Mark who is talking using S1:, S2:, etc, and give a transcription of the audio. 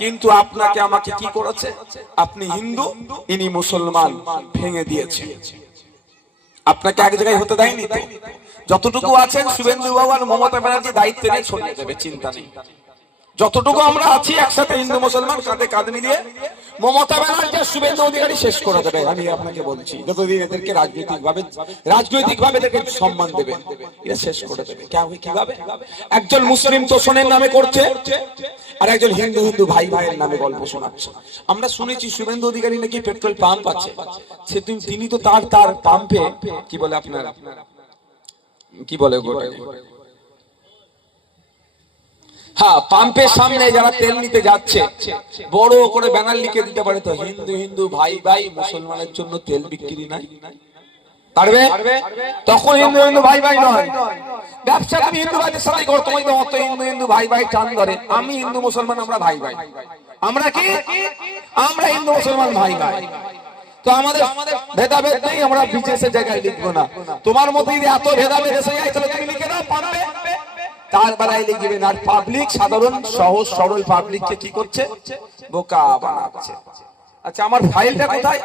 S1: কিন্তু আপনাকে আমাকে কি করেছে? আপনি হিন্দু, ইনি মুসলমান, ভেঙে দিয়েছে। আপনাকে এক জায়গায় হতে দেয়নি যতটুকু আছেন শুভেন্দু বাবু মমতা ব্যানার্জি দায়িত্বে ছড়িয়ে দেবে, চিন্তা নেই। যতটুকু আমরা আছি একসাথে হিন্দু মুসলমান কাঁধে কাঁধ মিলিয়ে, মমতা ব্যানার্জি আর শুভেন্দু অধিকারী শেষ করে দেবে আমি আপনাকে বলছি। যতদিন এদেরকে রাজনৈতিক ভাবে রাজনৈতিক ভাবে এদেরকে সম্মান দেবে, এরা শেষ করে দেবে। কীভাবে? একজন মুসলিম তোষণের নামে করছে, আর একজন হিন্দু হিন্দু ভাই ভাইয়ের নামে গল্প শোনাচ্ছে। আমরা শুনেছি শুভেন্দু অধিকারী নাকি পেট্রোল পাম্প আছে। সে তিনি- তো তার তার পাম্পে, কি বলে আপনার? কি বলে? হ্যাঁ পাম্পের সামনে যারা তেল নিতে যাচ্ছে, বড় করে ব্যানার লিখে দিতে পারে তো, হিন্দু হিন্দু, ভাই ভাই, মুসলমানের জন্য তেল বিক্রি নাই। পারবে? তখন হিন্দু হিন্দু, ভাই ভাই নয়। ব্যবসা হিন্দু ভাইদের অত হিন্দু হিন্দু, ভাই ভাই ধরে। আমি হিন্দু, মুসলমান, আমরা ভাই ভাই। আমরা কি? আমরা হিন্দু, মুসলমান, ভাই ভাই। তো আমাদের ভেদাভেদ নেই, আমরা বিশেষের জায়গায় লিখব না। তোমার মতো এত ভেদাভেদ এসে যায়, তাহলে তুমি লিখে দাও, পারবে? তার বেলায় লিখবেন, আর পাবলিক সাধারণ, সহজ, সরল পাবলিককে কি করছে? বোকা বানাচ্ছে। আচ্ছা আমার ফাইলটা কোথায়?